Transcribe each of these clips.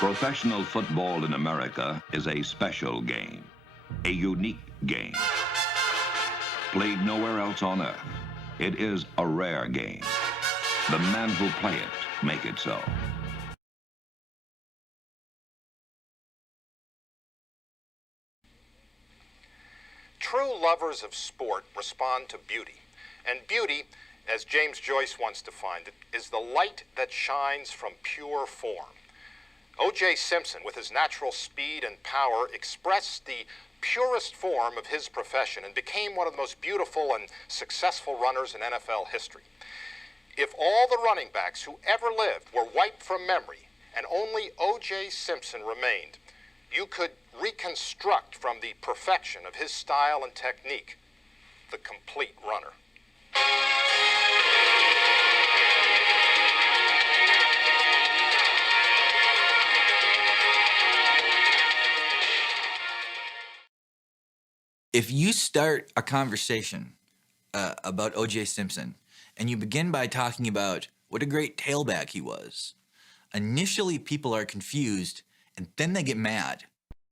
Professional football in America is a special game, a unique game. Played nowhere else on earth, it is a rare game. The men who play it make it so. True lovers of sport respond to beauty. And beauty, as James Joyce once defined it, is the light that shines from pure form. O.J. Simpson, with his natural speed and power, expressed the purest form of his profession and became one of the most beautiful and successful runners in NFL history. If all the running backs who ever lived were wiped from memory and only O.J. Simpson remained, you could reconstruct from the perfection of his style and technique the complete runner. If you start a conversation about O.J. Simpson and you begin by talking about what a great tailback he was, initially people are confused and then they get mad.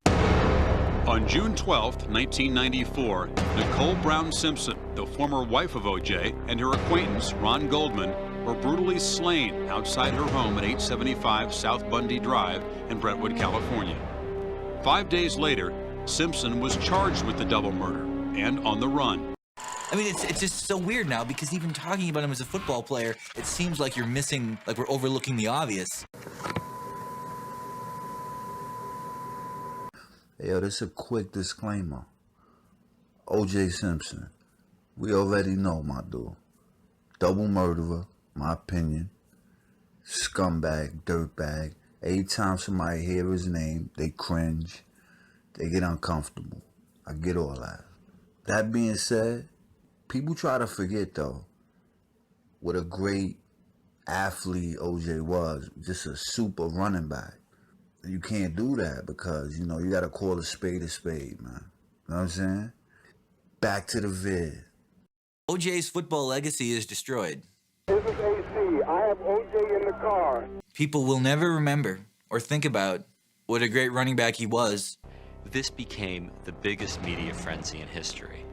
On June 12, 1994, Nicole Brown Simpson, the former wife of O.J., and her acquaintance, Ron Goldman, were brutally slain outside her home at 875 South Bundy Drive in Brentwood, California. 5 days later, Simpson was charged with the double murder and on the run. I mean, it's just so weird now because even talking about him as a football player, it seems like you're missing, like we're overlooking the obvious. Hey, yo, this is a quick disclaimer. O.J. Simpson, we already know, my dude. Double murderer, my opinion. Scumbag, dirtbag. Every time somebody hear his name, they cringe. They get uncomfortable. I get all that. That being said, people try to forget, though, what a great athlete O.J. was. Just a super running back. You can't do that because, you know, you got to call a spade, man. You know what I'm saying? Back to the vid. O.J.'s football legacy is destroyed. This is AC. I have O.J. in the car. People will never remember or think about what a great running back he was. This became the biggest media frenzy in history.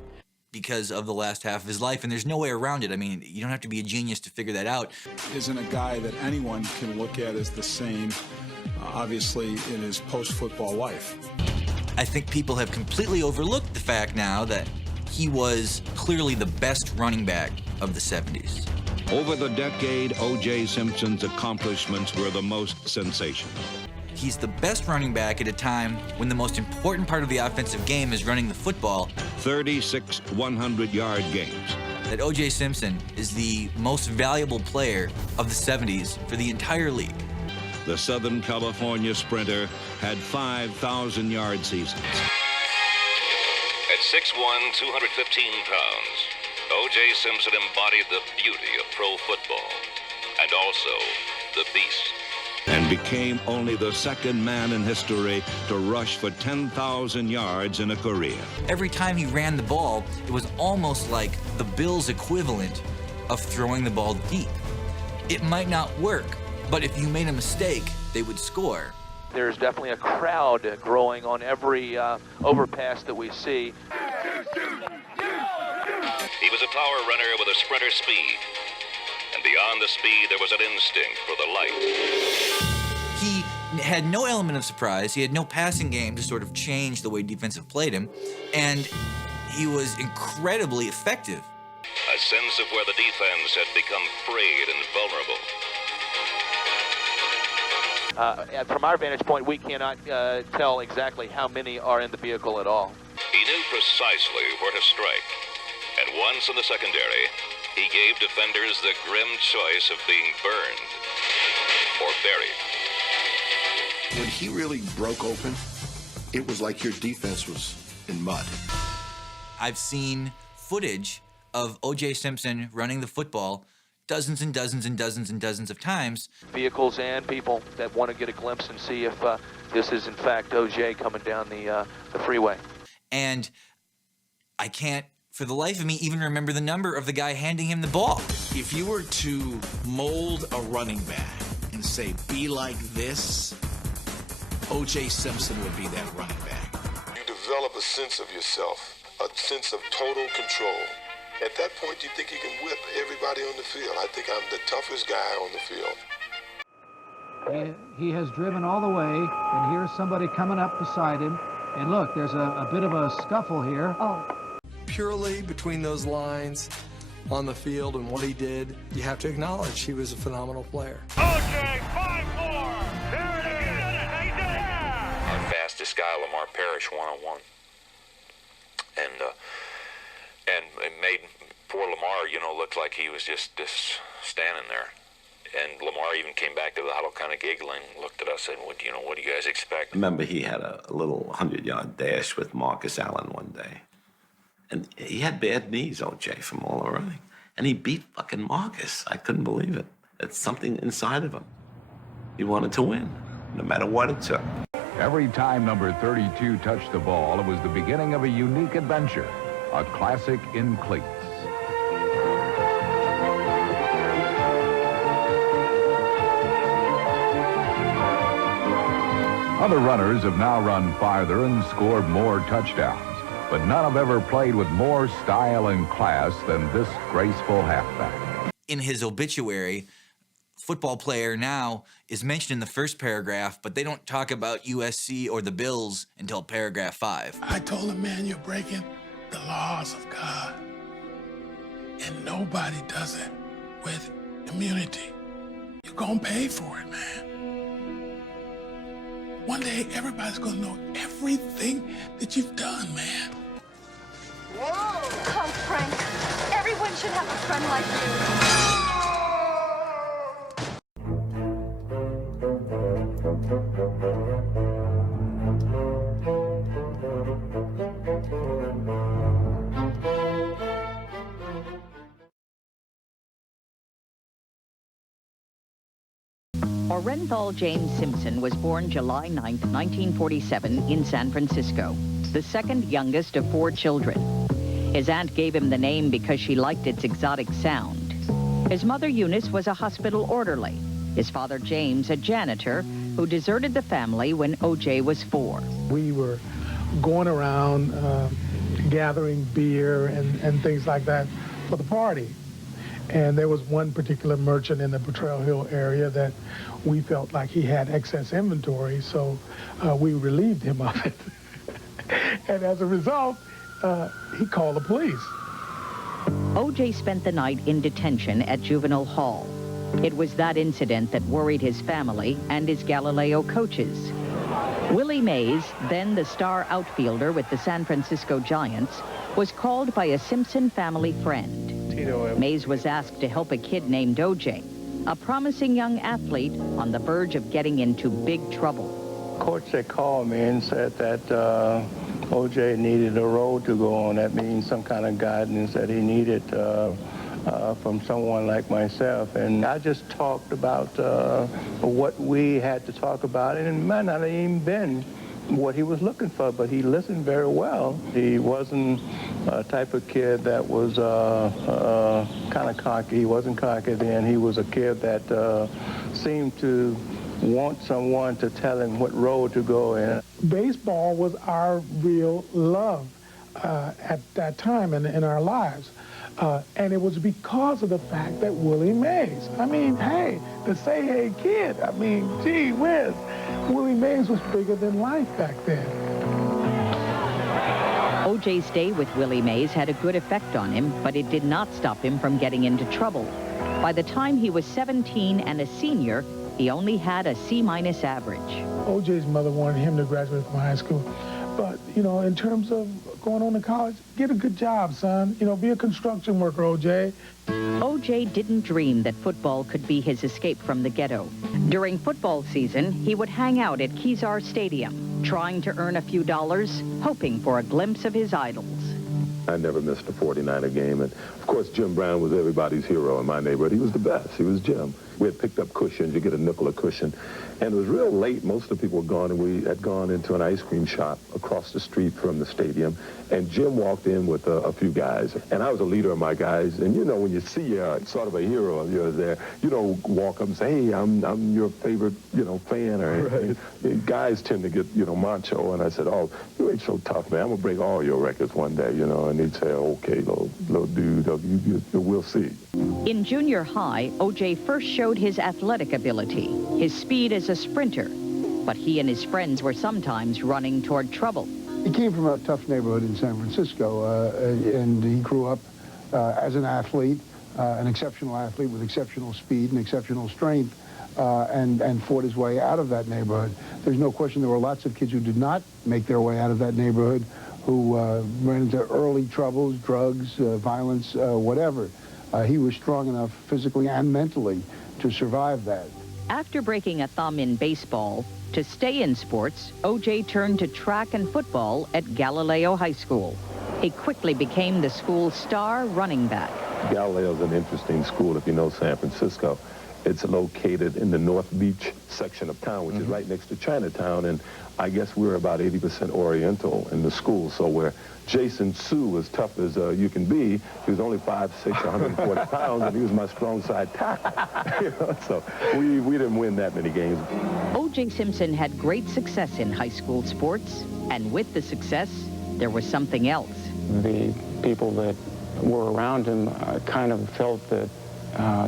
Because of the last half of his life, and there's no way around it. I mean, you don't have to be a genius to figure that out. Isn't a guy that anyone can look at as the same, obviously, in his post-football life. I think people have completely overlooked the fact now that he was clearly the best running back of the 70s. Over the decade, O.J. Simpson's accomplishments were the most sensational. He's the best running back at a time when the most important part of the offensive game is running the football. 36 100-yard games. That O.J. Simpson is the most valuable player of the 70s for the entire league. The Southern California sprinter had 5,000-yard seasons. At 6'1", 215 pounds, O.J. Simpson embodied the beauty of pro football and also the beast. And became only the second man in history to rush for 10,000 yards in a career. Every time he ran the ball, it was almost like the Bills' equivalent of throwing the ball deep. It might not work, but if you made a mistake, they would score. There's definitely a crowd growing on every overpass that we see. He was a power runner with a sprinter speed. And beyond the speed, there was an instinct for the light. He had no element of surprise. He had no passing game to sort of change the way defensive played him. And he was incredibly effective. A sense of where the defense had become frayed and vulnerable. From our vantage point, we cannot tell exactly how many are in the vehicle at all. He knew precisely where to strike. And once in the secondary, he gave defenders the grim choice of being burned or buried. When he really broke open, it was like your defense was in mud. I've seen footage of O.J. Simpson running the football dozens and dozens and dozens and dozens of times. Vehicles and people that want to get a glimpse and see if this is in fact O.J. coming down the freeway. And I can't, for the life of me, even remember the number of the guy handing him the ball. If you were to mold a running back and say, be like this, O.J. Simpson would be that running back. You develop a sense of yourself, a sense of total control. At that point, you think you can whip everybody on the field. I think I'm the toughest guy on the field. He has driven all the way, and here's somebody coming up beside him. And look, there's a bit of a scuffle here. Oh. Purely between those lines on the field and what he did, you have to acknowledge he was a phenomenal player. O.J. 5'4". There it is. He did it. Our fastest guy, Lamar Parrish, one-on-one. And it made poor Lamar, you know, look like he was just standing there. And Lamar even came back to the huddle kind of giggling, looked at us and said, what do you guys expect? Remember, he had a little 100-yard dash with Marcus Allen one day. And he had bad knees, O.J., from all the running. And he beat fucking Marcus. I couldn't believe it. It's something inside of him. He wanted to win, no matter what it took. Every time number 32 touched the ball, it was the beginning of a unique adventure, a classic in cleats. Other runners have now run farther and scored more touchdowns, but none have ever played with more style and class than this graceful halfback. In his obituary, football player now is mentioned in the first paragraph, but they don't talk about USC or the Bills until paragraph 5. I told him, man, you're breaking the laws of God. And nobody does it with immunity. You're gonna pay for it, man. One day, everybody's gonna know everything that you've done, man. Whoa! Oh, Frank, everyone should have a friend like Orenthal James Simpson was born July 9, 1947, in San Francisco, the second youngest of 4 children. His aunt gave him the name because she liked its exotic sound. His mother, Eunice, was a hospital orderly. His father, James, a janitor who deserted the family when O.J. was 4. We were going around gathering beer and things like that for the party. And there was one particular merchant in the Potrero Hill area that we felt like he had excess inventory, so we relieved him of it. And as a result, he called the police. O.J. spent the night in detention at Juvenile Hall. It was that incident that worried his family and his Galileo coaches. Willie Mays, then the star outfielder with the San Francisco Giants, was called by a Simpson family friend. Mays was asked to help a kid named O.J., a promising young athlete on the verge of getting into big trouble. Coach, they called me and said that O.J. needed a road to go on. That means some kind of guidance that he needed from someone like myself. And I just talked about what we had to talk about, and it might not have even been what he was looking for, but he listened very well. He wasn't a type of kid that was kind of cocky. He wasn't cocky then. He was a kid that seemed to want someone to tell him what road to go in. Baseball was our real love at that time in our lives. And it was because of the fact that Willie Mays, I mean, hey, the Say Hey Kid, I mean, gee whiz, Willie Mays was bigger than life back then. O.J.'s day with Willie Mays had a good effect on him, but it did not stop him from getting into trouble. By the time he was 17 and a senior, he only had a C- average. O.J.'s mother wanted him to graduate from high school. But, you know, in terms of going on to college, get a good job, son. You know, be a construction worker, O.J. O.J. didn't dream that football could be his escape from the ghetto. During football season, he would hang out at Kezar Stadium, trying to earn a few dollars, hoping for a glimpse of his idols. I never missed a 49er game. And, of course, Jim Brown was everybody's hero in my neighborhood. He was the best. He was Jim. We had picked up cushions. You get a nickel a cushion. And it was real late. Most of the people were gone, and we had gone into an ice cream shop across the street from the stadium. And Jim walked in with a few guys. And I was a leader of my guys. And, you know, when you see sort of a hero of yours there, you don't walk up and say, hey, I'm your favorite, you know, fan or anything. Right. Guys tend to get, you know, macho. And I said, oh, you ain't so tough, man. I'm going to break all your records one day, you know. And he'd say, okay, little dude, we'll see. In junior high, O.J. first showed his athletic ability, his speed as a sprinter. But he and his friends were sometimes running toward trouble. He came from a tough neighborhood in San Francisco, and he grew up as an athlete, an exceptional athlete with exceptional speed and exceptional strength, and fought his way out of that neighborhood. There's no question there were lots of kids who did not make their way out of that neighborhood, who ran into early troubles, drugs, violence, whatever. He was strong enough physically and mentally to survive that. After breaking a thumb in baseball, to stay in sports, O.J. turned to track and football at Galileo High School. He quickly became the school's star running back. Galileo's an interesting school if you know San Francisco. It's located in the North Beach section of town, which is right next to Chinatown, and I guess we're about 80% Oriental in the school, so where Jason Sue was tough as you can be, he was only 5'6", 140 pounds, and he was my strong side tackle. You know, so we didn't win that many games. O.J. Simpson had great success in high school sports, and with the success, there was something else. The people that were around him kind of felt that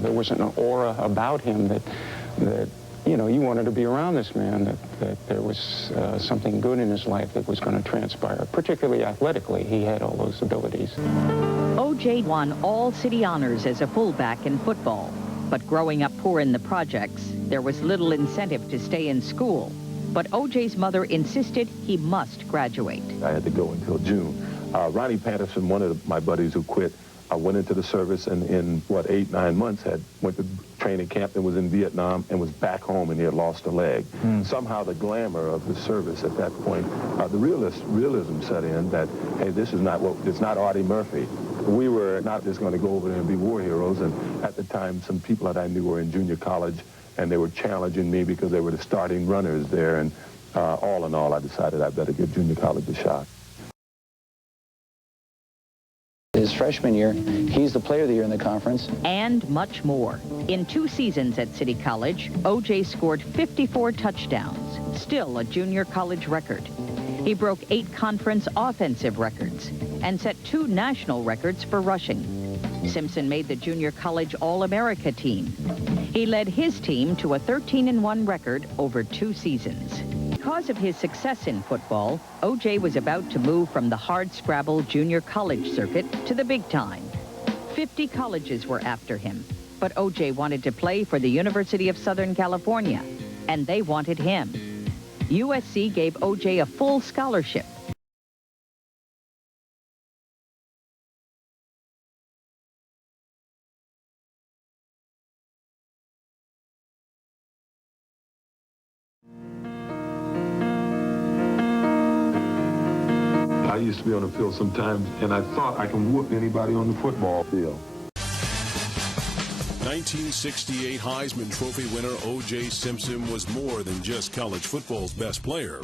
there was an aura about him that you know, you wanted to be around this man, that there was something good in his life that was going to transpire, particularly athletically. He had all those abilities. O.J. won all city honors as a fullback in football, but growing up poor in the projects, there was little incentive to stay in school. But O.J.'s mother insisted he must graduate. I had to go until June. Ronnie Patterson, one of my buddies who quit, went into the service and in, 8-9 months went to training camp and was in Vietnam and was back home and he had lost a leg. Somehow the glamour of his service at that point, the realism set in that, hey, it's not Artie Murphy. We were not just going to go over there and be war heroes, and at the time some people that I knew were in junior college and they were challenging me because they were the starting runners there, and all in all I decided I better give junior college a shot. His freshman year, he's the player of the year in the conference. And much more. In 2 seasons at City College, O.J. scored 54 touchdowns, still a junior college record. He broke 8 conference offensive records and set 2 national records for rushing. Simpson made the junior college All-America team. He led his team to a 13-1 record over 2 seasons. Because of his success in football, O.J. was about to move from the hard-scrabble junior college circuit to the big time. 50 colleges were after him, but O.J. wanted to play for the University of Southern California, and they wanted him. USC gave O.J. a full scholarship. I used to be on the field sometimes, and I thought I can whoop anybody on the football field. 1968 Heisman Trophy winner O.J. Simpson was more than just college football's best player.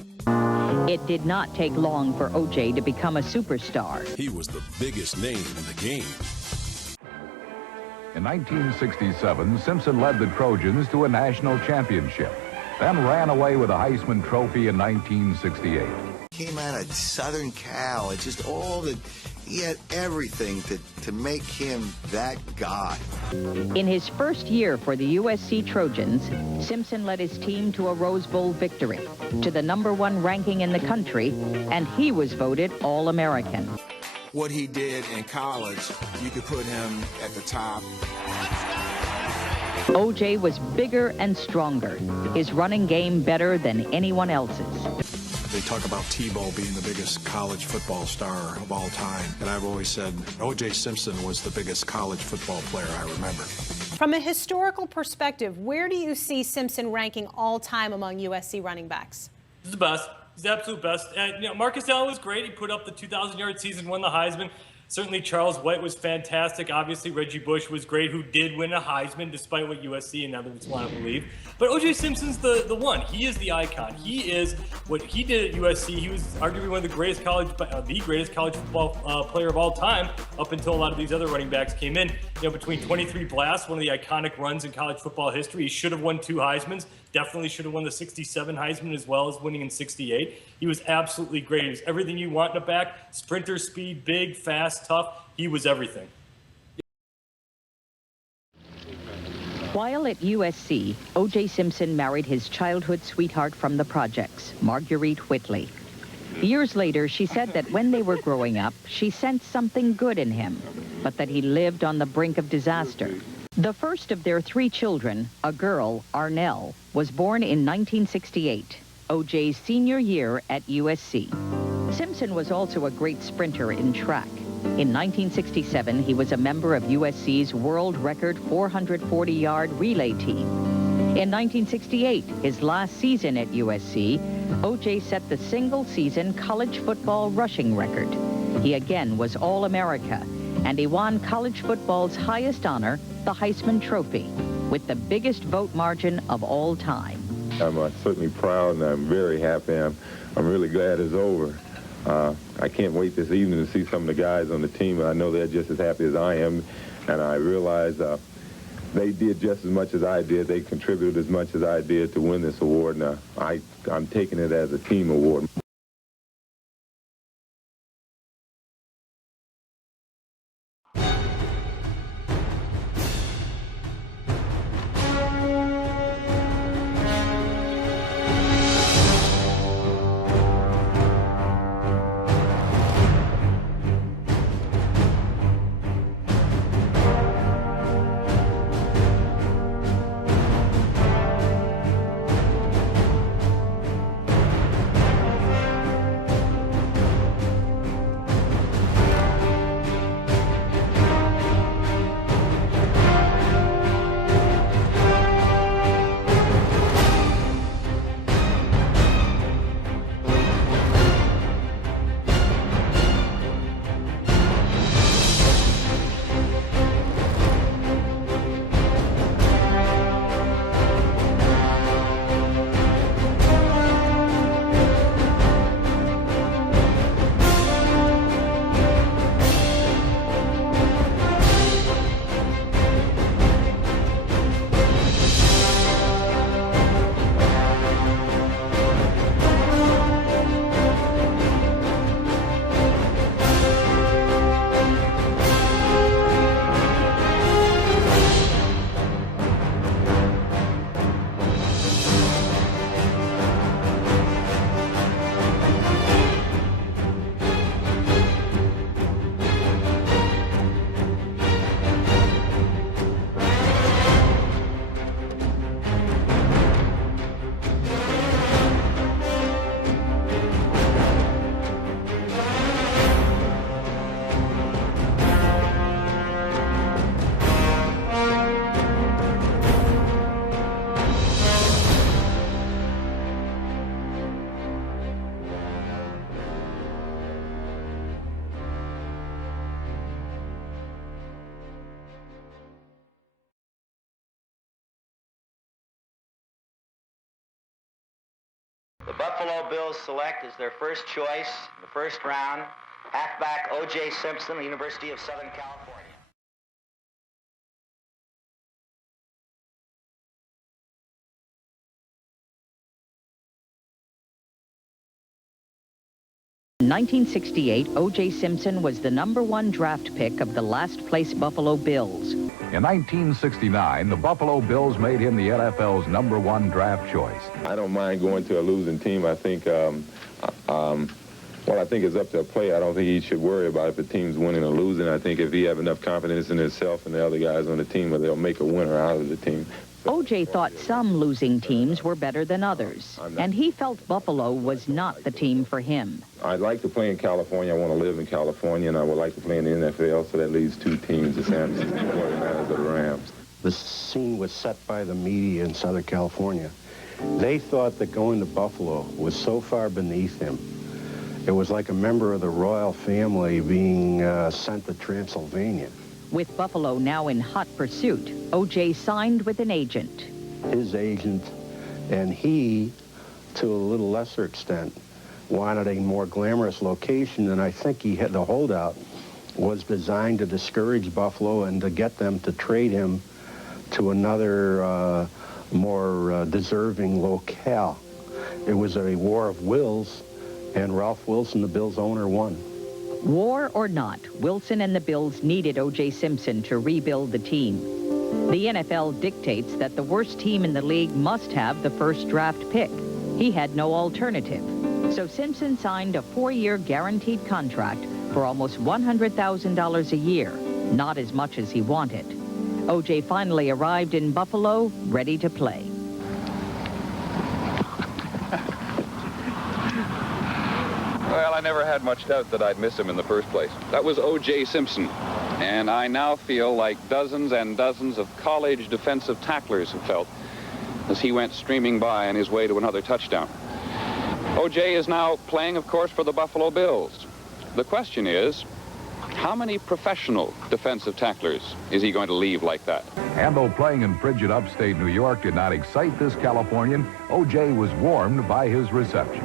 It did not take long for O.J. to become a superstar. He was the biggest name in the game. In 1967, Simpson led the Trojans to a national championship, then ran away with a Heisman Trophy in 1968. Came out of Southern Cal. It's just all that, he had everything to make him that guy. In his first year for the USC Trojans, Simpson led his team to a Rose Bowl victory, to the #1 ranking in the country, and he was voted All-American. What he did in college, you could put him at the top. O.J. was bigger and stronger, his running game better than anyone else's. They talk about Tebow being the biggest college football star of all time, and I've always said O.J. Simpson was the biggest college football player I remember. From a historical perspective, where do you see Simpson ranking all time among USC running backs? He's the best. He's the absolute best. And, Marcus Allen was great. He put up the 2,000-yard season, won the Heisman. Certainly Charles White was fantastic. Obviously Reggie Bush was great, who did win a Heisman, despite what USC and others want to believe. But O.J. Simpson's the one. He is the icon. He is what he did at USC. He was arguably one of the greatest college football player of all time, up until a lot of these other running backs came in. You know, between 23 blasts, one of the iconic runs in college football history. He should have won 2 Heismans. Definitely should have won the 67 Heisman as well as winning in 68. He was absolutely great. He was everything you want in a back. Sprinter speed, big, fast, tough. He was everything. While at USC, O.J. Simpson married his childhood sweetheart from the projects, Marguerite Whitley. Years later, she said that when they were growing up, she sensed something good in him, but that he lived on the brink of disaster. The first of their 3 children, a girl, Arnell, was born in 1968, O.J.'s senior year at USC. Simpson was also a great sprinter in track. In 1967, he was a member of USC's world record 440-yard relay team. In 1968, his last season at USC, O.J. set the single-season college football rushing record. He again was All-America, and he won college football's highest honor, the Heisman Trophy, with the biggest vote margin of all time. I'm certainly proud, and I'm very happy. I'm really glad it's over. I can't wait this evening to see some of the guys on the team. I know they're just as happy as I am, and I realize they did just as much as I did. They contributed as much as I did to win this award, and I'm taking it as a team award. The Buffalo Bills select as their first choice, in the first round, halfback O.J. Simpson, the University of Southern California. In 1968, O.J. Simpson was the #1 draft pick of the last-place Buffalo Bills. In 1969, the Buffalo Bills made him the NFL's #1 draft choice. I don't mind going to a losing team. I think, I think it's up to a player. I don't think he should worry about if the team's winning or losing. I think if he have enough confidence in himself and the other guys on the team, they'll make a winner out of the team. O.J. thought some losing teams were better than others, and he felt Buffalo was not the team for him. I'd like to play in California. I want to live in California, and I would like to play in the NFL, so that leaves 2 teams, the San Francisco 49ers or the Rams. The scene was set by the media in Southern California. They thought that going to Buffalo was so far beneath him It was like a member of the royal family being sent to Transylvania. With Buffalo now in hot pursuit, O.J. signed with an agent. His agent and he, to a little lesser extent, wanted a more glamorous location, and I think he had the holdout was designed to discourage Buffalo and to get them to trade him to another more deserving locale. It was a war of wills, and Ralph Wilson, the Bills owner, won. War or not, Wilson and the Bills needed O.J. Simpson to rebuild the team. The NFL dictates that the worst team in the league must have the first draft pick. He had no alternative. So Simpson signed a 4-year guaranteed contract for almost $100,000 a year, not as much as he wanted. O.J. finally arrived in Buffalo, ready to play. Well, I never had much doubt that I'd miss him in the first place. That was O.J. Simpson, and I now feel like dozens and dozens of college defensive tacklers have felt as he went streaming by on his way to another touchdown. O.J. is now playing, of course, for the Buffalo Bills. The question is, how many professional defensive tacklers is he going to leave like that? And though playing in frigid upstate New York did not excite this Californian, O.J. was warmed by his reception.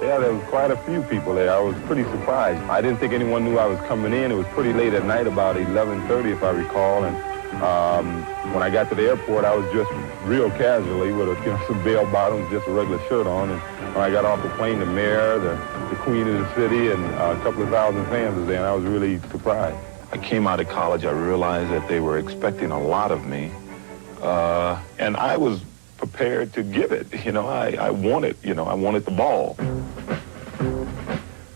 Yeah, there was quite a few people there. I was pretty surprised. I didn't think anyone knew I was coming in. It was pretty late at night, about 11:30 if I recall. And when I got to the airport, I was just real casually with some bell bottoms, just a regular shirt on. And when I got off the plane, the mayor, the queen of the city, and a couple of thousand fans was there, and I was really surprised. I came out of college, I realized that they were expecting a lot of me, and I was prepared to give it. I wanted the ball.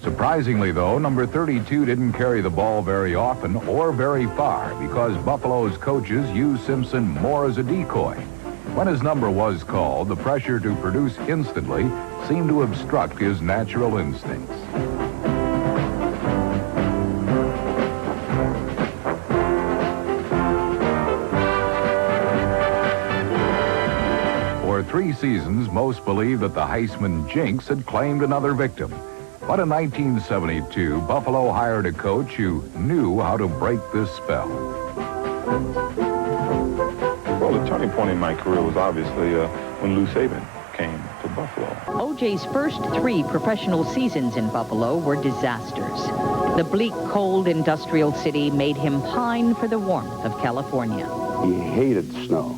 Surprisingly, though, number 32 didn't carry the ball very often or very far because Buffalo's coaches used Simpson more as a decoy. When his number was called, the pressure to produce instantly seemed to obstruct his natural instincts. For 3 seasons, most believed that the Heisman jinx had claimed another victim. But in 1972, Buffalo hired a coach who knew how to break this spell. Well, the turning point in my career was obviously when Lou Saban came to Buffalo. O.J.'s first 3 professional seasons in Buffalo were disasters. The bleak, cold industrial city made him pine for the warmth of California. He hated snow.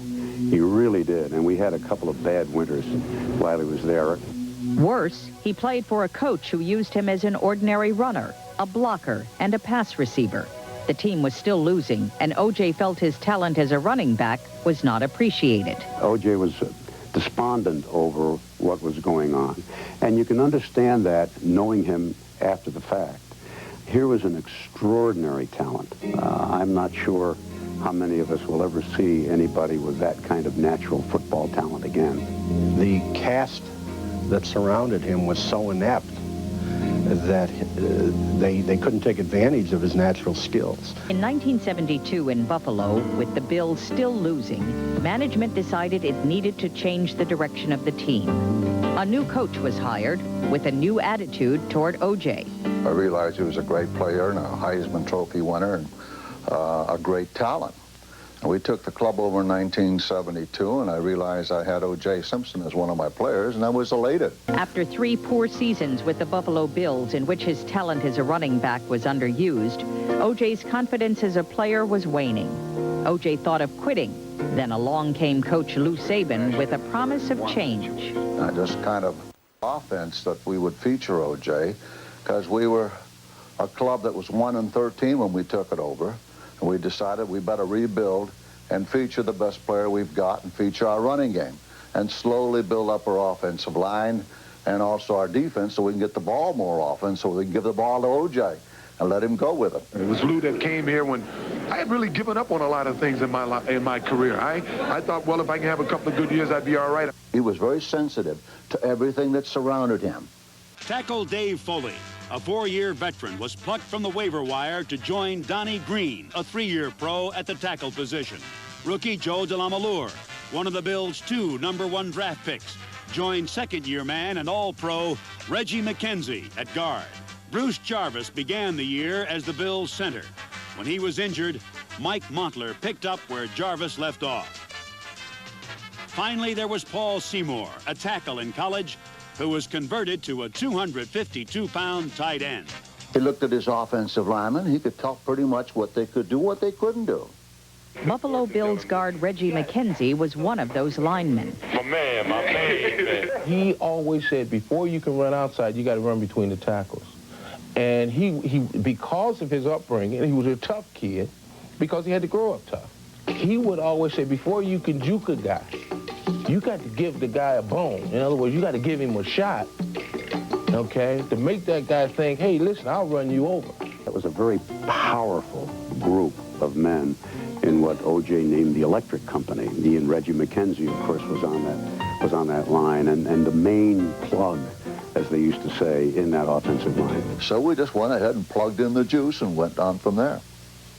He really did, and we had a couple of bad winters while he was there. Worse, he played for a coach who used him as an ordinary runner, a blocker, and a pass receiver. The team was still losing, and O.J. felt his talent as a running back was not appreciated. O.J. was despondent over what was going on, and you can understand that knowing him after the fact. Here was an extraordinary talent. I'm not sure how many of us will ever see anybody with that kind of natural football talent again. The cast that surrounded him was so inept that they couldn't take advantage of his natural skills. In 1972 in Buffalo, with the Bills still losing, management decided it needed to change the direction of the team. A new coach was hired with a new attitude toward O.J. I realized he was a great player and a Heisman Trophy winner and a great talent. And we took the club over in 1972, and I realized I had O.J. Simpson as one of my players, and I was elated. After 3 poor seasons with the Buffalo Bills, in which his talent as a running back was underused, O.J.'s confidence as a player was waning. O.J. thought of quitting. Then along came Coach Lou Saban with a promise of change. Just kind of offense that we would feature O.J., because we were a club that was 1-13 when we took it over. And we decided we better rebuild and feature the best player we've got and feature our running game and slowly build up our offensive line and also our defense so we can get the ball more often so we can give the ball to O.J. and let him go with it. It was Lou that came here when I had really given up on a lot of things in my career. I thought, well, if I can have a couple of good years, I'd be all right. He was very sensitive to everything that surrounded him. Tackle Dave Foley, a 4-year veteran, was plucked from the waiver wire to join Donnie Green, a 3-year pro at the tackle position. Rookie Joe DeLamalure, one of the Bills' 2 number 1 draft picks, joined second-year man and All-Pro Reggie McKenzie at guard. Bruce Jarvis began the year as the Bills' center. When he was injured, Mike Montler picked up where Jarvis left off. Finally, there was Paul Seymour, a tackle in college, who was converted to a 252-pound tight end. He looked at his offensive linemen. He could tell pretty much what they could do, what they couldn't do. Buffalo Bills guard Reggie McKenzie was one of those linemen. My man. He always said, before you can run outside, you got to run between the tackles. And he, because of his upbringing, he was a tough kid because he had to grow up tough. He would always say, before you can juke a guy, you got to give the guy a bone. In other words, you got to give him a shot, okay, to make that guy think, hey, listen, I'll run you over. That was a very powerful group of men in what O.J. named the Electric Company. He and Reggie McKenzie, of course, was on that line, and the main plug, as they used to say, in that offensive line. So we just went ahead and plugged in the juice and went on from there.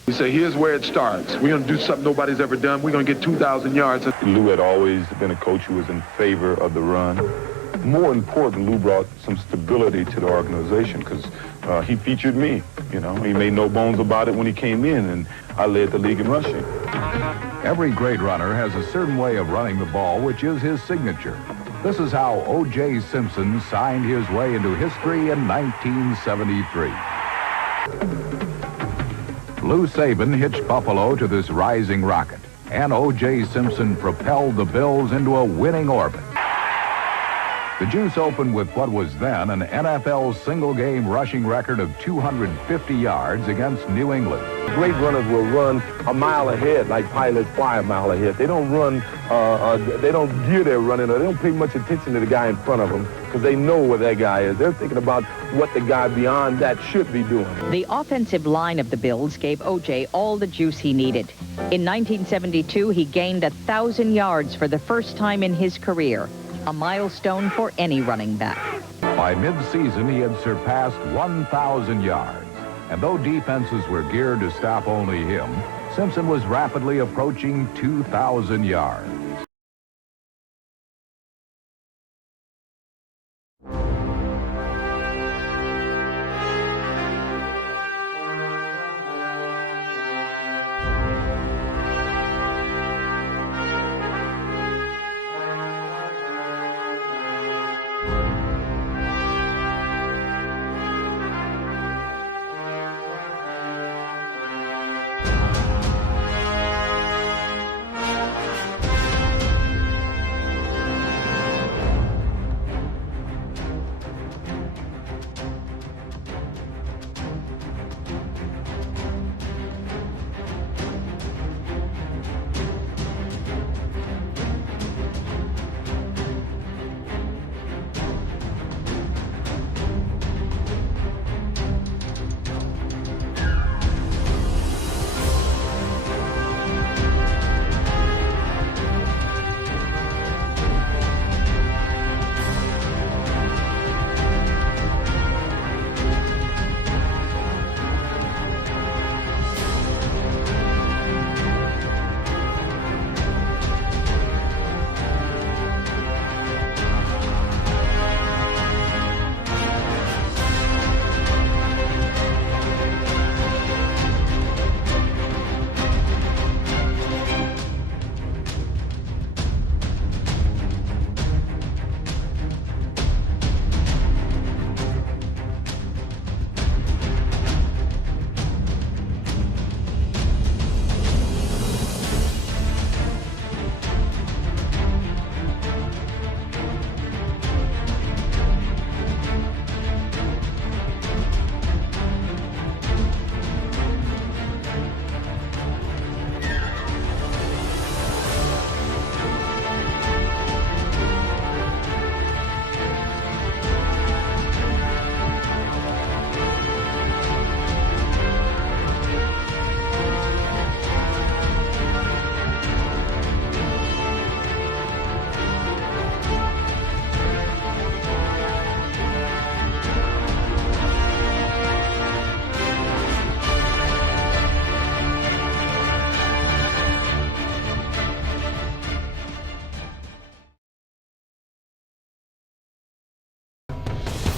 We say, here's where it starts. We're going to do something nobody's ever done. We're going to get 2,000 yards. Lou had always been a coach who was in favor of the run. More important, Lou brought some stability to the organization because he featured me. You know, he made no bones about it when he came in, and I led the league in rushing. Every great runner has a certain way of running the ball, which is his signature. This is how O.J. Simpson signed his way into history in 1973. Lou Saban hitched Buffalo to this rising rocket, and O.J. Simpson propelled the Bills into a winning orbit. The Juice opened with what was then an NFL single-game rushing record of 250 yards against New England. Great runners will run a mile ahead, like pilots fly a mile ahead. They don't run, they don't gear their running, or they don't pay much attention to the guy in front of them because they know where that guy is. They're thinking about what the guy beyond that should be doing. The offensive line of the Bills gave O.J. all the juice he needed. In 1972, he gained 1,000 yards for the first time in his career, a milestone for any running back. By mid-season, he had surpassed 1,000 yards. And though defenses were geared to stop only him, Simpson was rapidly approaching 2,000 yards.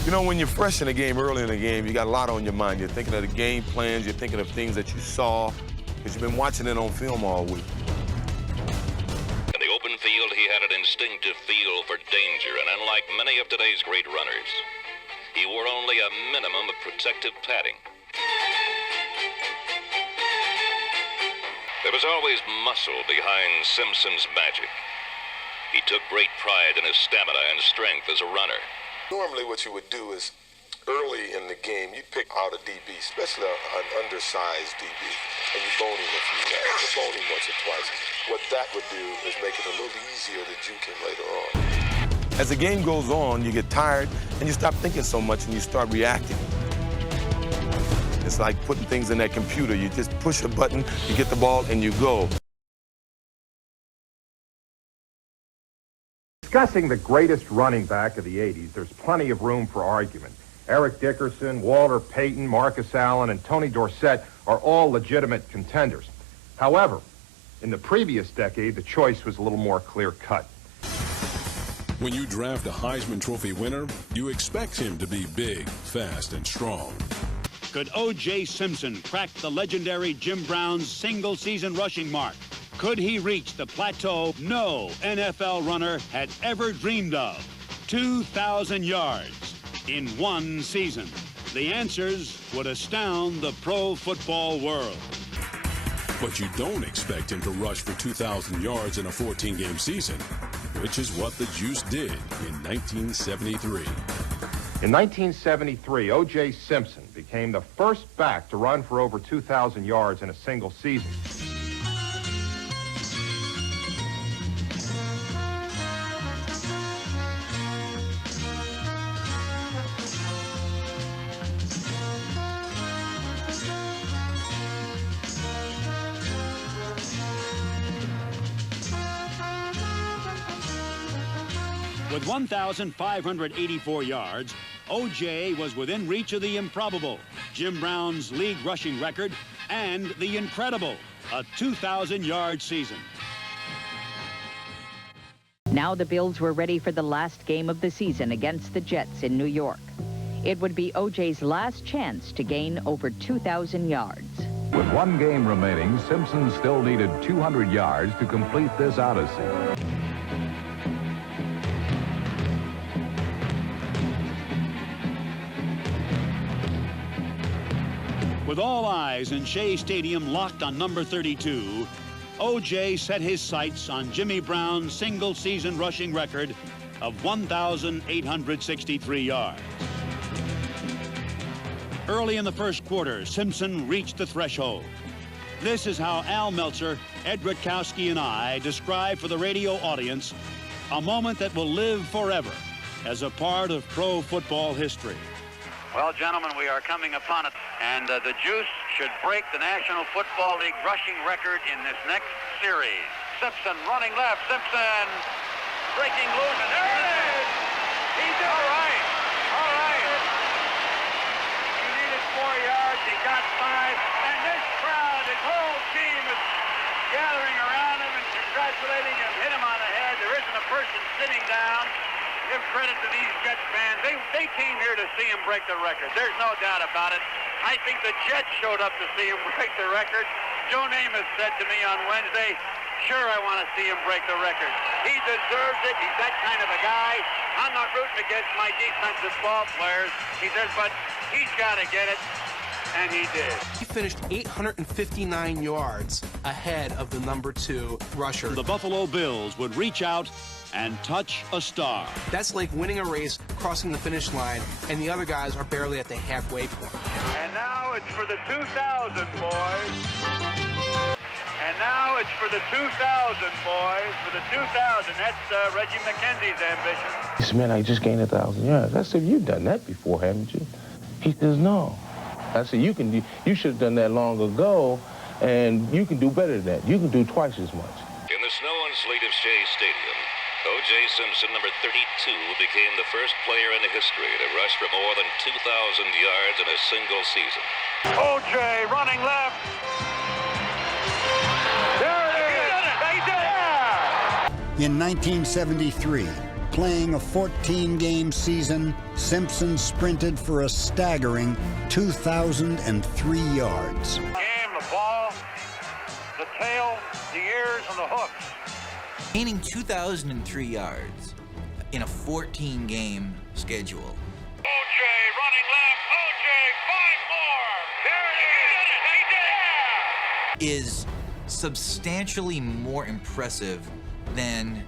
You know, when you're fresh in the game, early in the game, you got a lot on your mind. You're thinking of the game plans, you're thinking of things that you saw, because you've been watching it on film all week. In the open field, he had an instinctive feel for danger, and unlike many of today's great runners, he wore only a minimum of protective padding. There was always muscle behind Simpson's magic. He took great pride in his stamina and strength as a runner. Normally what you would do is, early in the game, you'd pick out a DB, especially an undersized DB, and you bone him a few times. You bone him once or twice. What that would do is make it a little easier to juke him later on. As the game goes on, you get tired, and you stop thinking so much, and you start reacting. It's like putting things in that computer. You just push a button, you get the ball, and you go. Discussing the greatest running back of the 80s, there's plenty of room for argument. Eric Dickerson, Walter Payton, Marcus Allen, and Tony Dorsett are all legitimate contenders. However, in the previous decade, the choice was a little more clear-cut. When you draft a Heisman Trophy winner, you expect him to be big, fast, and strong. Could O.J. Simpson crack the legendary Jim Brown's single-season rushing mark? Could he reach the plateau no NFL runner had ever dreamed of? 2,000 yards in one season. The answers would astound the pro football world. But you don't expect him to rush for 2,000 yards in a 14-game season, which is what the Juice did in 1973. In 1973, O.J. Simpson became the first back to run for over 2,000 yards in a single season. With 1,584 yards, O.J. was within reach of the improbable, Jim Brown's league rushing record, and the incredible, a 2,000-yard season. Now the Bills were ready for the last game of the season against the Jets in New York. It would be O.J.'s last chance to gain over 2,000 yards. With one game remaining, Simpson still needed 200 yards to complete this odyssey. With all eyes in Shea Stadium locked on number 32, O.J. set his sights on Jimmy Brown's single-season rushing record of 1,863 yards. Early in the first quarter, Simpson reached the threshold. This is how Al Meltzer, Ed Rutkowski, and I describe for the radio audience a moment that will live forever as a part of pro football history. Well, gentlemen, we are coming upon it, and the Juice should break the National Football League rushing record in this next series. Simpson running left, Simpson breaking loose, and there it is! He did it! All right, all right. He needed 4 yards, he got 5, and this crowd, his whole team is gathering around him and congratulating him, hit him on the head. There isn't a person sitting down. Give credit to these Jets fans. They came here to see him break the record. There's no doubt about it. I think the Jets showed up to see him break the record. Joe Namath said to me on Wednesday, sure, I want to see him break the record. He deserves it. He's that kind of a guy. I'm not rooting against my defensive ball players. He says, but he's got to get it. And he did. He finished 859 yards ahead of the number 2 rusher. The Buffalo Bills would reach out and touch a star. That's like winning a race, crossing the finish line, and the other guys are barely at the halfway point. And now it's for the 2,000, boys. And now it's for the 2,000, boys. For the 2,000. That's Reggie McKenzie's ambition. He said, man, I just gained 1,000 yards. I said, you've done that before, haven't you? He says, no. I said, you should have done that long ago, and you can do better than that. You can do twice as much. In the snow and sleet of Shea Stadium, O.J. Simpson, number 32, became the first player in history to rush for more than 2,000 yards in a single season. O.J. running left. There it is. He did it. In 1973, playing a 14-game season, Simpson sprinted for a staggering 2,003 yards. Game, the ball, the tail, the ears, and the hooks. Gaining 2,003 yards in a 14-game schedule. O.J. running left. O.J. 5 more. Here it is. He did it. Is substantially more impressive than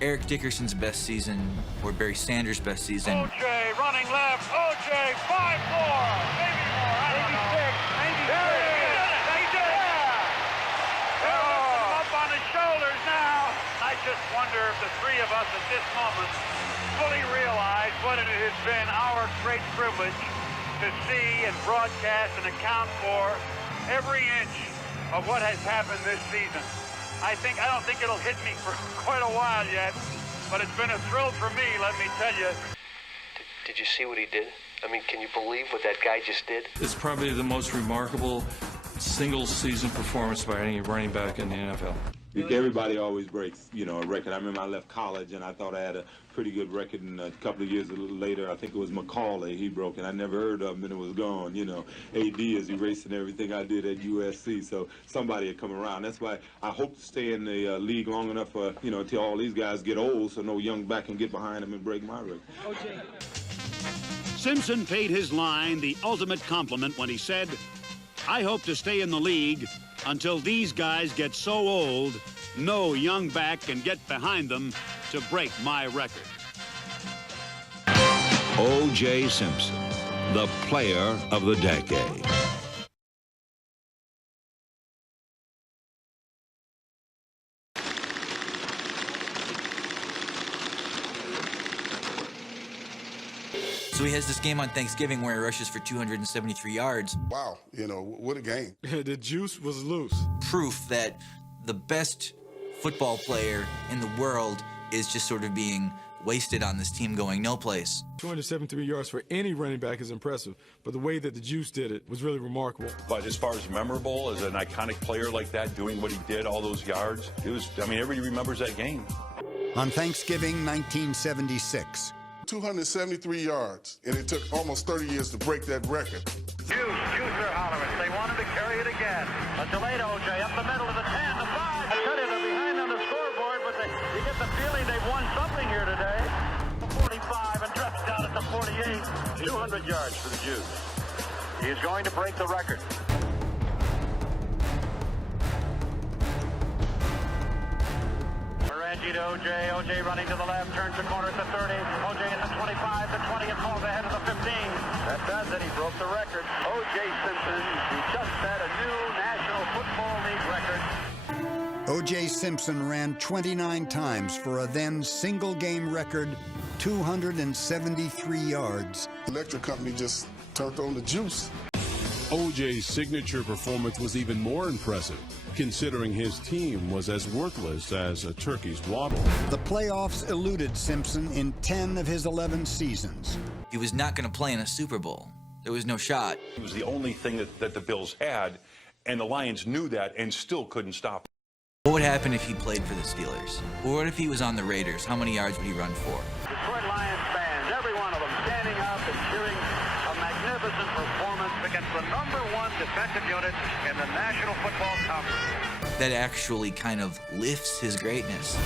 Eric Dickerson's best season or Barry Sanders' best season. O.J. running left. O.J. 5 more. Maybe more. I don't know. Maybe 6. There it is. He did it. They're lifting him up on his shoulders now. I just wonder if the three of us at this moment fully realize what it has been our great privilege to see and broadcast and account for every inch of what has happened this season. I don't think it'll hit me for quite a while yet, but it's been a thrill for me, let me tell you. Did you see what he did? I mean, can you believe what that guy just did? It's probably the most remarkable single-season performance by any running back in the NFL. Everybody always breaks, a record. I remember I left college and I thought I had a pretty good record, and a couple of years later, I think it was Macaulay, he broke it. I never heard of him and it was gone, AD is erasing everything I did at USC, so somebody had come around. That's why I hope to stay in the league long enough for, until all these guys get old so no young back can get behind them and break my record. O.J. Simpson paid his line the ultimate compliment when he said, "I hope to stay in the league until these guys get so old, no young back can get behind them to break my record." O.J. Simpson, the player of the decade. So he has this game on Thanksgiving where he rushes for 273 yards. Wow, what a game. The juice was loose. Proof that the best football player in the world is just sort of being wasted on this team going no place. 273 yards for any running back is impressive, but the way that the Juice did it was really remarkable. But as far as memorable, as an iconic player like that, doing what he did, all those yards, everybody remembers that game. On Thanksgiving 1976. 273 yards, and it took almost 30 years to break that record. Juicer hollering. They wanted to carry it again. A delayed O.J. up the middle of the 10, the 5. I tell you, they're behind on the scoreboard, but you get the feeling they've won something here today. 45 and drops down at the 48. 200 yards for the Juice. He is going to break the record. Morangi to O.J. O.J. running to the left, turns the corner at the 30. O.J. at the 25, the 20, and falls ahead of the 15. That does it. He broke the record. O.J. Simpson, he just set a new National Football League record. O.J. Simpson ran 29 times for a then single-game record 273 yards. Electric company just turned on the juice. O.J.'s signature performance was even more impressive, considering his team was as worthless as a turkey's waddle. The playoffs eluded Simpson in 10 of his 11 seasons. He was not going to play in a Super Bowl. There was no shot. It was the only thing that the Bills had, and the Lions knew that and still couldn't stop him. What would happen if he played for the Steelers? Or what if he was on the Raiders? How many yards would he run for? Detroit Lions fans, every one of them standing up and cheering a magnificent performance against the #1 defensive unit in the National Football Conference. That actually kind of lifts his greatness.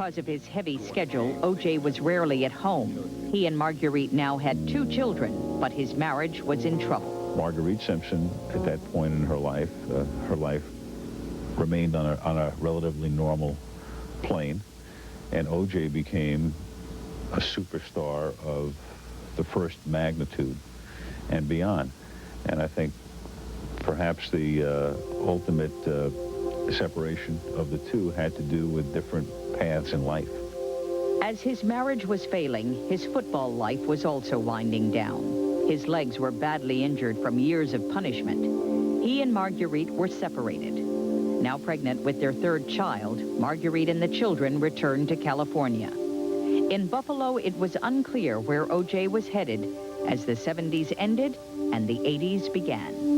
Because of his heavy schedule, O.J. was rarely at home. He and Marguerite now had 2 children, but his marriage was in trouble. Marguerite Simpson, at that point in her life remained on a relatively normal plane, and O.J. became a superstar of the first magnitude and beyond. And I think perhaps the ultimate separation of the two had to do with different paths in life. As his marriage was failing, his football life was also winding down. His legs were badly injured from years of punishment. He and Marguerite were separated. Now pregnant with their 3rd child, Marguerite and the children returned to California. In Buffalo, it was unclear where O.J. was headed as the 70s ended and the 80s began.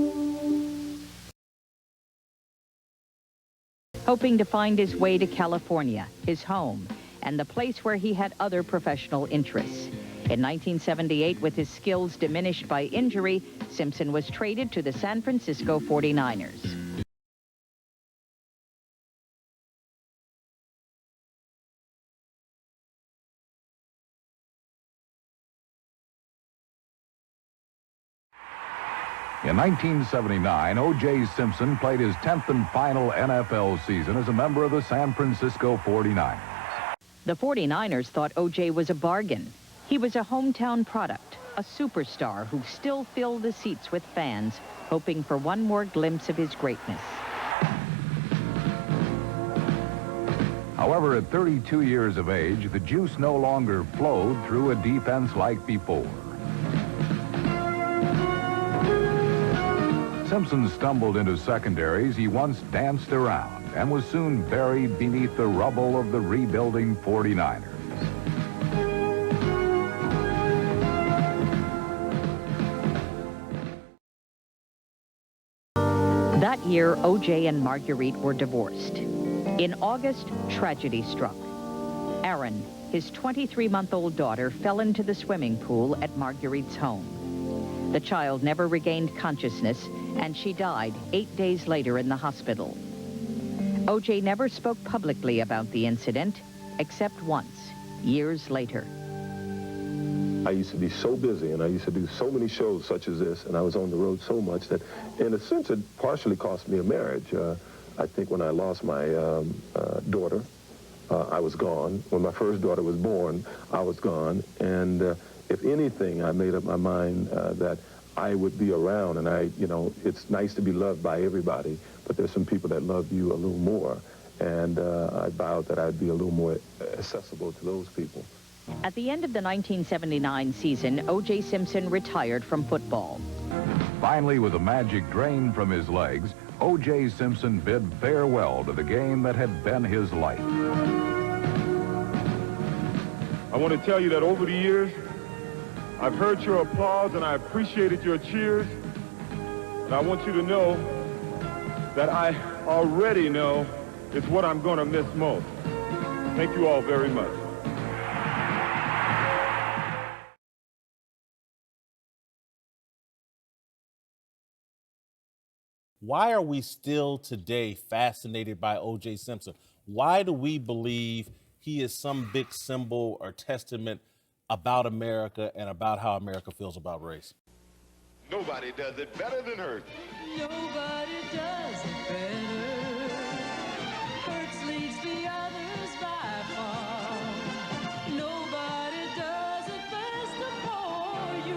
Hoping to find his way to California, his home, and the place where he had other professional interests. In 1978, with his skills diminished by injury, Simpson was traded to the San Francisco 49ers. In 1979, O.J. Simpson played his 10th and final NFL season as a member of the San Francisco 49ers. The 49ers thought O.J. was a bargain. He was a hometown product, a superstar who still filled the seats with fans, hoping for one more glimpse of his greatness. However, at 32 years of age, the juice no longer flowed through a defense like before. Simpson stumbled into secondaries he once danced around and was soon buried beneath the rubble of the rebuilding 49ers. That year, O.J. and Marguerite were divorced. In August, tragedy struck. Aaron, his 23-month-old daughter, fell into the swimming pool at Marguerite's home. The child never regained consciousness, and she died 8 days later in the hospital. O.J. never spoke publicly about the incident, except once, years later. I used to be so busy, and I used to do so many shows such as this, and I was on the road so much that, in a sense, it partially cost me a marriage. I think when I lost my daughter, I was gone. When my first daughter was born, I was gone. And if anything, I made up my mind that I would be around, and it's nice to be loved by everybody, but there's some people that love you a little more, and I vowed that I'd be a little more accessible to those people. At the end of the 1979 season, O.J. Simpson retired from football. Finally, with the magic drained from his legs, O.J. Simpson bid farewell to the game that had been his life. I want to tell you that over the years, I've heard your applause and I appreciated your cheers. And I want you to know that I already know it's what I'm going to miss most. Thank you all very much. Why are we still today fascinated by O.J. Simpson? Why do we believe he is some big symbol or testament about America and about how America feels about race? Nobody does it better than Hurts. Nobody does it better. Hurts leads the others by far. Nobody does it best of all. You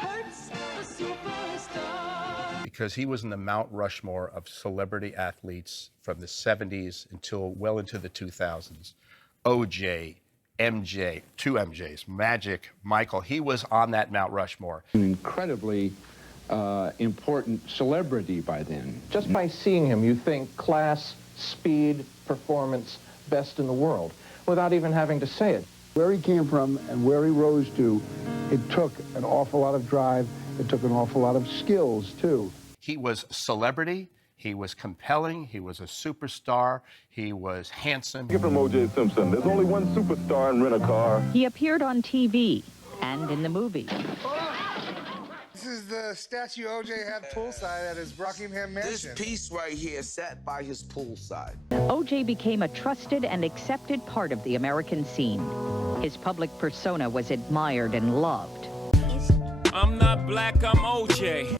Hurts the superstar. Because he was in the Mount Rushmore of celebrity athletes from the 70s until well into the 2000s. O.J., MJ, 2 MJs, Magic, Michael, he was on that Mount Rushmore. An incredibly important celebrity by then. Just by seeing him, you think class, speed, performance, best in the world, without even having to say it. Where he came from and where he rose to, it took an awful lot of drive, it took an awful lot of skills, too. He was celebrity, he was compelling, he was a superstar, he was handsome. Get from O.J. Simpson, there's only one superstar in Rent-A-Car. He appeared on TV and in the movies. This is the statue O.J. had poolside at his Rockingham mansion. This piece right here sat by his poolside. O.J. became a trusted and accepted part of the American scene. His public persona was admired and loved. I'm not black, I'm O.J.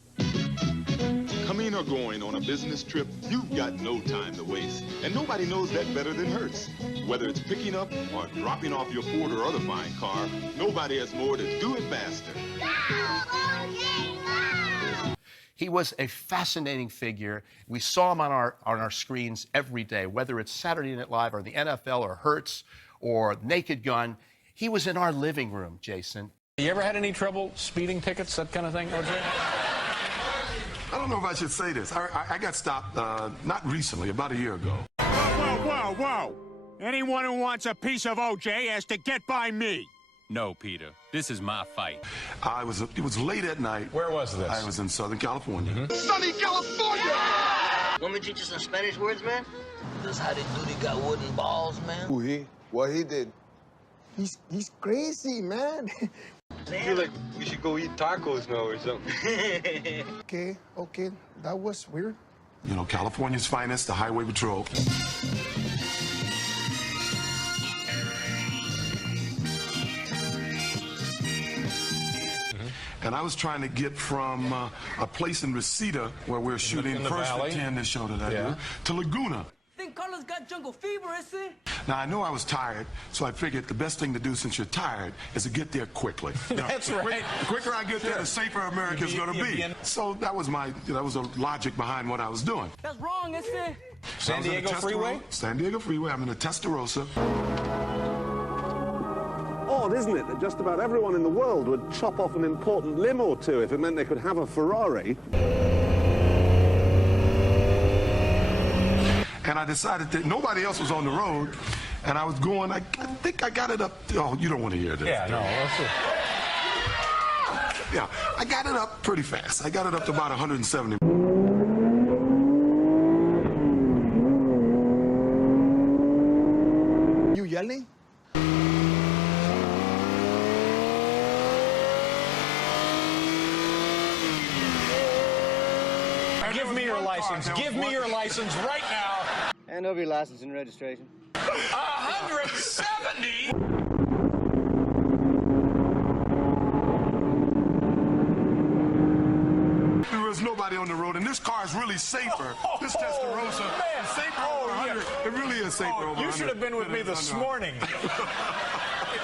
Coming or going on a business trip, you've got no time to waste. And nobody knows that better than Hertz. Whether it's picking up or dropping off your Ford or other fine car, nobody has more to do it faster. He was a fascinating figure. We saw him on our screens every day, whether it's Saturday Night Live or the NFL or Hertz or Naked Gun. He was in our living room, Jason. You ever had any trouble speeding tickets, that kind of thing, O.J.? I don't know if I should say this. I got stopped not recently, about a year ago. Whoa. Anyone who wants a piece of O.J. has to get by me. No, Peter. This is my fight. It was late at night. Where was this? I was in Southern California. Sunny California! Want me to teach you some Spanish words, man? This how they do, they got wooden balls, man. Who he? What he did? He's crazy, man. I feel like we should go eat tacos now or something. Okay, that was weird. You know, California's finest, the Highway Patrol. And I was trying to get from a place in Reseda, where we're shooting First for 10, this show that I do, to Laguna. Think Carlos got jungle fever, is he? Now, I know I was tired, so I figured the best thing to do since you're tired is to get there quickly. That's right. The quicker I get there, the safer America's going to be. So that was the logic behind what I was doing. That's wrong, is he? San Diego Freeway? San Diego Freeway. I'm in a Testarossa. Odd, isn't it, that just about everyone in the world would chop off an important limb or two if it meant they could have a Ferrari. And I decided that nobody else was on the road, and I was going, I think I got it up. Oh, you don't want to hear this. Yeah, no, let's see. Yeah, I got it up pretty fast. I got it up to about 170. You yelling? Give me your license. Give me your license right now. Hand over your license and registration. 170? There was nobody on the road, and this car is really safer. This Testarossa is safer over 100. It really is safer over 100. You should have been with me this morning.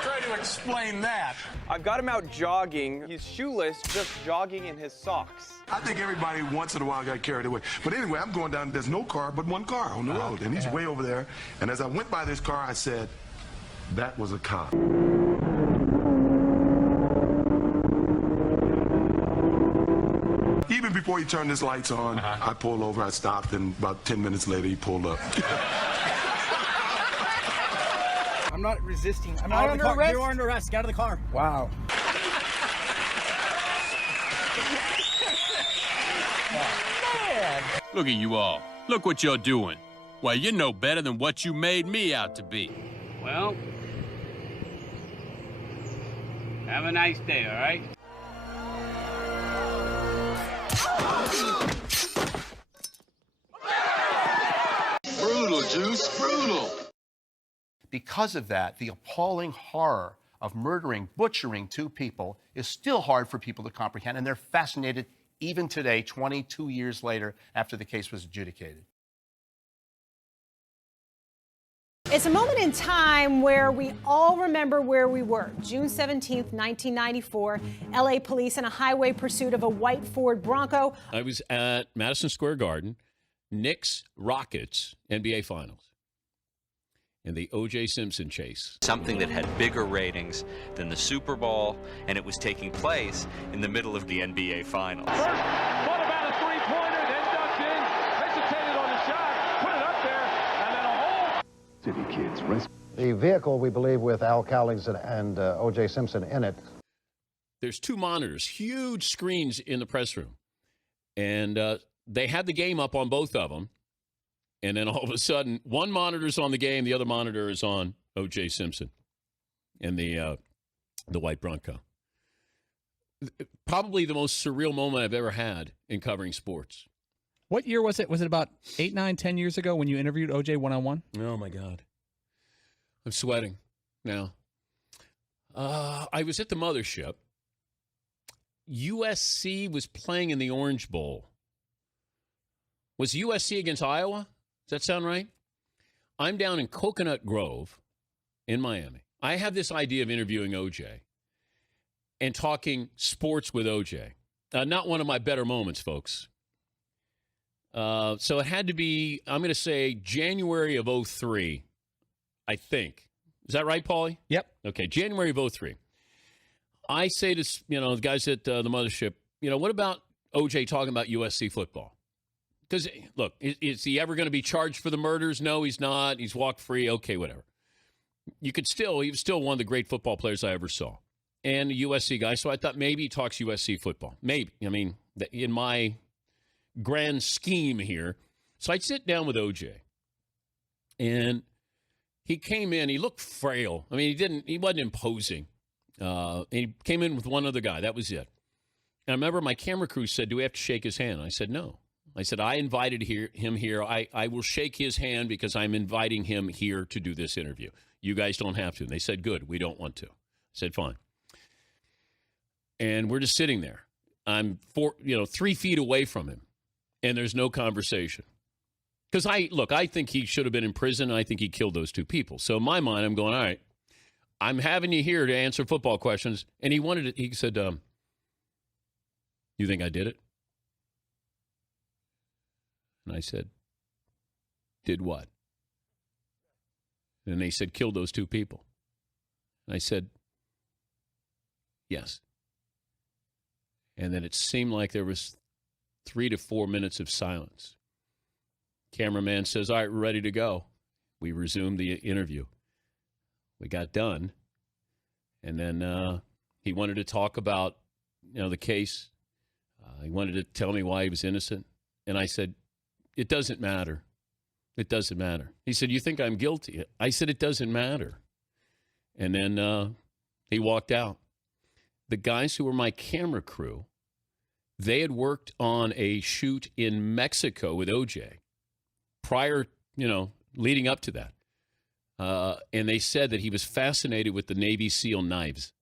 Try to explain that. I've got him out jogging. He's shoeless, just jogging in his socks. I think everybody once in a while got carried away. But anyway, I'm going down, there's no car but one car on the road, and he's way over there. And as I went by this car, I said, that was a cop. Even before he turned his lights on, I pulled over, I stopped, and about 10 minutes later, he pulled up. I'm not resisting. I'm not under arrest. You're under arrest. Get out of the car. Wow. Look at you all. Look what you're doing. Well, you're no better than what you made me out to be. Well, have a nice day, all right? Brutal, Juice, brutal. Because of that, the appalling horror of murdering, butchering two people is still hard for people to comprehend, and they're fascinated even today, 22 years later, after the case was adjudicated. It's a moment in time where we all remember where we were. June 17th, 1994, LA police in a highway pursuit of a white Ford Bronco. I was at Madison Square Garden, Knicks Rockets NBA Finals, and the O.J. Simpson chase. Something that had bigger ratings than the Super Bowl, and it was taking place in the middle of the NBA Finals. First, what about a three-pointer, then ducked in, hesitated on the shot, put it up there, and then a hole. City kids, rest. The vehicle, we believe, with Al Cowlings and O.J. Simpson in it. There's two monitors, huge screens in the press room, and they had the game up on both of them. And then all of a sudden, one monitor's on the game, the other monitor is on O.J. Simpson and the white Bronco. probably the most surreal moment I've ever had in covering sports. What year was it? Was it about 8, 9, 10 years ago when you interviewed O.J. one-on-one? Oh, my God. I'm sweating now. I was at the mothership. USC was playing in the Orange Bowl. Was USC against Iowa? Does that sound right? I'm down in Coconut Grove in Miami. I have this idea of interviewing OJ and talking sports with OJ. Not one of my better moments, folks. So it had to be, I'm going to say, January of 03, I think. Is that right, Paulie? Yep. Okay, January of 03. I say to, the guys at the mothership, what about OJ talking about USC football? Because, look, is he ever going to be charged for the murders? No, he's not. He's walked free. Okay, whatever. He was still one of the great football players I ever saw. And a USC guy, so I thought maybe he talks USC football. Maybe. I mean, in my grand scheme here. So I sit down with OJ. And he came in. He looked frail. I mean, he wasn't imposing. He came in with one other guy. That was it. And I remember my camera crew said, do we have to shake his hand? I said, no. I said, I invited him here. I will shake his hand because I'm inviting him here to do this interview. You guys don't have to. And they said, good, we don't want to. I said, fine. And we're just sitting there. I'm 3 feet away from him, and there's no conversation. Because I think he should have been in prison, and I think he killed those 2 people. So in my mind, I'm going, all right, I'm having you here to answer football questions. And he said, you think I did it? And I said, did what? And they said, killed those 2 people. And I said, yes. And then it seemed like there was 3 to 4 minutes of silence. Cameraman says, all right, we're ready to go. We resumed the interview. We got done. And then he wanted to talk about, the case. He wanted to tell me why he was innocent. And I said, it doesn't matter. It doesn't matter. He said, you think I'm guilty? I said, it doesn't matter. And then he walked out. The guys who were my camera crew, they had worked on a shoot in Mexico with OJ prior, leading up to that. And they said that he was fascinated with the Navy SEAL knives.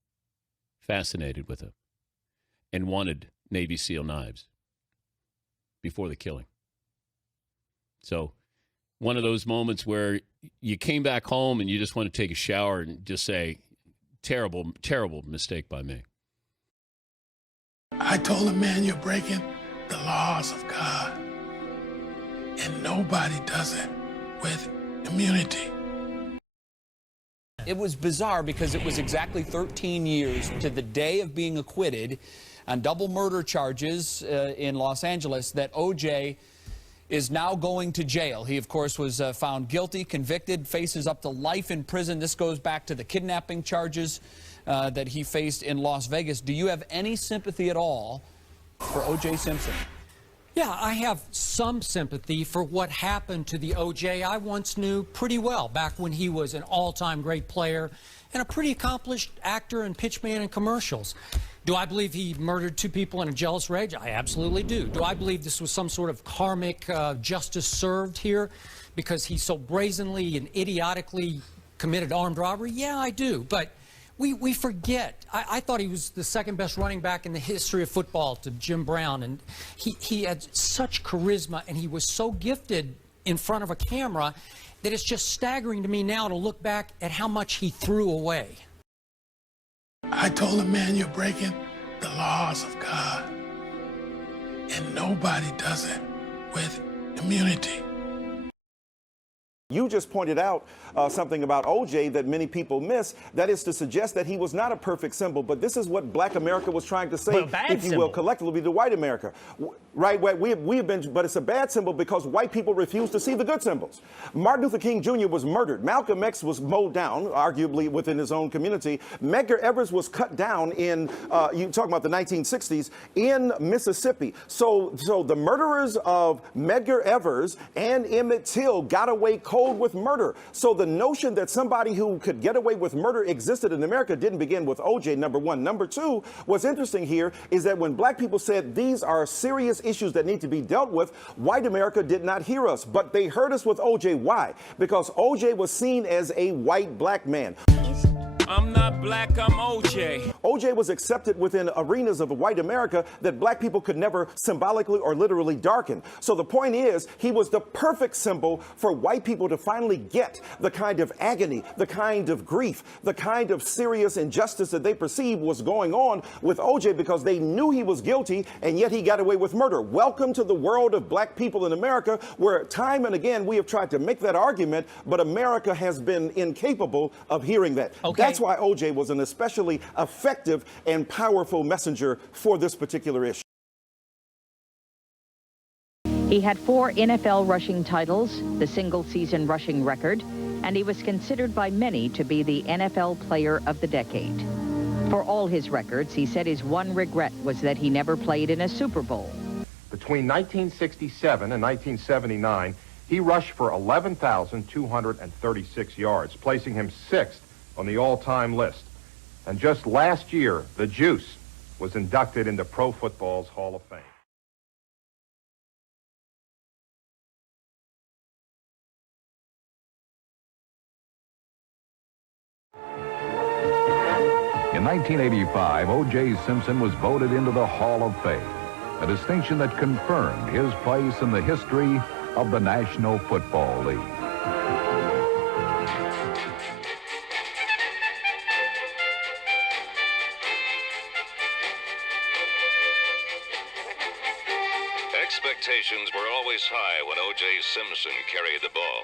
Fascinated with them. And wanted Navy SEAL knives before the killing. So one of those moments where you came back home and you just want to take a shower and just say, terrible, terrible mistake by me. I told him, man, you're breaking the laws of God. And nobody does it with immunity. It was bizarre because it was exactly 13 years to the day of being acquitted on double murder charges in Los Angeles that O.J. is now going to jail. He, of course, was found guilty, convicted, faces up to life in prison. This goes back to the kidnapping charges that he faced in Las Vegas. Do you have any sympathy at all for O.J. Simpson? Yeah, I have some sympathy for what happened to the O.J. I once knew pretty well back when he was an all-time great player and a pretty accomplished actor and pitchman in commercials. Do I believe he murdered 2 people in a jealous rage? I absolutely do. Do I believe this was some sort of karmic justice served here because he so brazenly and idiotically committed armed robbery? Yeah, I do. But we forget. I thought he was the second best running back in the history of football to Jim Brown. And he had such charisma, and he was so gifted in front of a camera that it's just staggering to me now to look back at how much he threw away. I told him, man, you're breaking the laws of God. And nobody does it with immunity. You just pointed out something about O.J. that many people miss. That is to suggest that he was not a perfect symbol, but this is what Black America was trying to say, if you will, collectively to white America. Right? We have been, but it's a bad symbol because white people refuse to see the good symbols. Martin Luther King Jr. was murdered. Malcolm X was mowed down, arguably within his own community. Medgar Evers was cut down in, you talk about the 1960s, in Mississippi. So the murderers of Medgar Evers and Emmett Till got away cold told with murder. So the notion that somebody who could get away with murder existed in America didn't begin with O.J., number one. Number two, what's interesting here is that when black people said these are serious issues that need to be dealt with, white America did not hear us. But they heard us with O.J. Why? Because O.J. was seen as a white black man. I'm not black, I'm OJ. O.J. was accepted within arenas of white America that black people could never symbolically or literally darken. So the point is, he was the perfect symbol for white people to finally get the kind of agony, the kind of grief, the kind of serious injustice that they perceived was going on with O.J. because they knew he was guilty, and yet he got away with murder. Welcome to the world of black people in America, where time and again we have tried to make that argument, but America has been incapable of hearing that. Okay. That's why O.J. was an especially effective and powerful messenger for this particular issue. He had 4 NFL rushing titles, the single-season rushing record, and he was considered by many to be the NFL Player of the Decade. For all his records, he said his one regret was that he never played in a Super Bowl. Between 1967 and 1979, he rushed for 11,236 yards, placing him 6th on the all-time list. And just last year, the Juice was inducted into Pro Football's Hall of Fame. In 1985, O.J. Simpson was voted into the Hall of Fame, a distinction that confirmed his place in the history of the National Football League. Expectations were always high when O.J. Simpson carried the ball,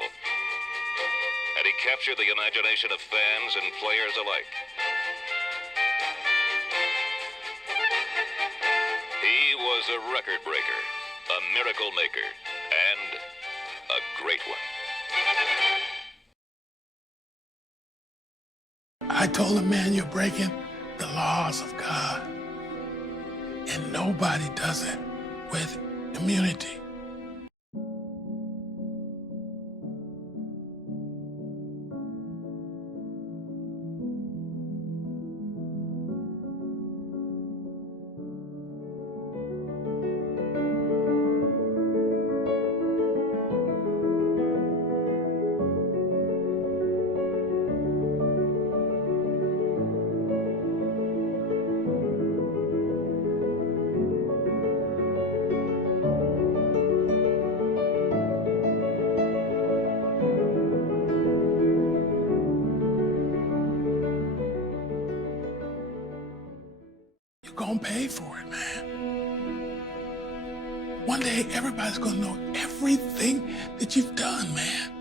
and he captured the imagination of fans and players alike. He was a record breaker, a miracle maker, and a great one. I told him, man, you're breaking the laws of God. And nobody does it with immunity. You're gonna pay for it, man. One day, everybody's gonna know everything that you've done, man.